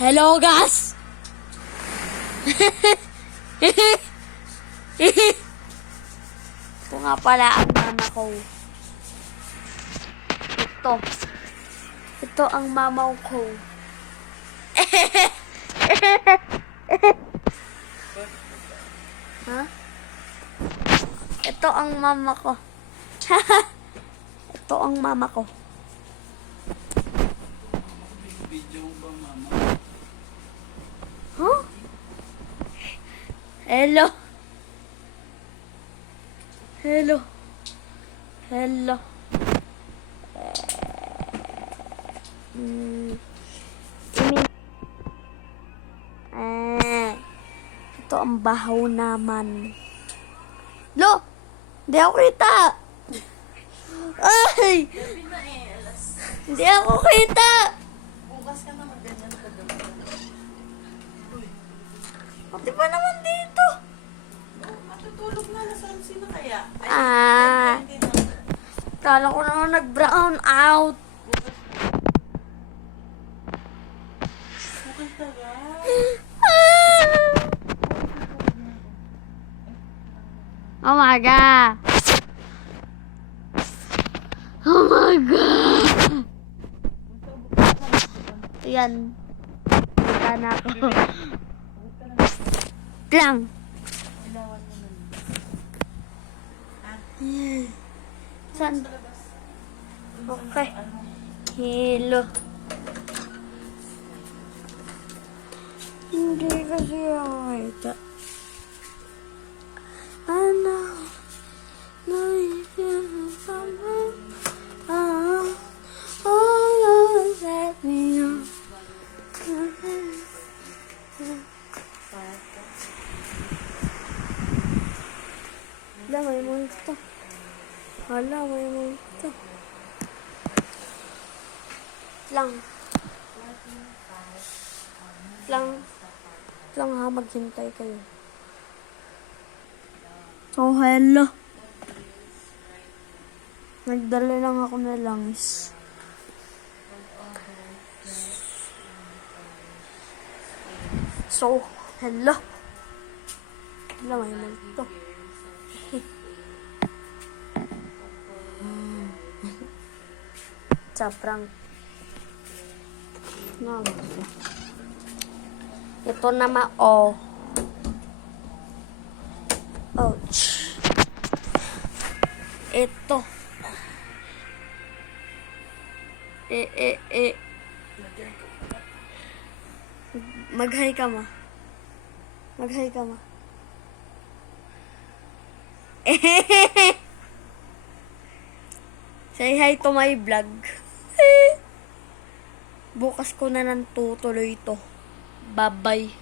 Hello guys! Ito nga pala ang mama ko. Ito ang mama ko. Ha? Ito ang mama ko. Ito ang mama ko. Video ba, mama? Huh? Hello. Hello. Hello. Ito ang bahaw naman. Lo! Hindi ako kita! Ay! Hindi ako kita! Bukas ka na magganyan ka doon. Pati ba naman dito? Matutulog na. Nasaan sino kaya? Ay, Hindi na. kala ko naman nag-brown out. Bukas ka ba? Oh my God. Oh my God. Ayan. Punta na ako. Lang. Ilawan mo nun. Saan? Okay. Hello. Hindi kasi ako kita. Ano? Hala, may multo. Hala, may multo. Lang. Lang ha, maghintay kayo. Oh, hello. Nagdala lang ako na langis. So, hello. Hello, may multo. Sa prank. No. Ito naman, oh. Ouch. Ito. Mag-hi ka ma. Mag-hi ka ma. Say hi to my vlog. Bukas ko na nang tutuloy ito. Bye-bye.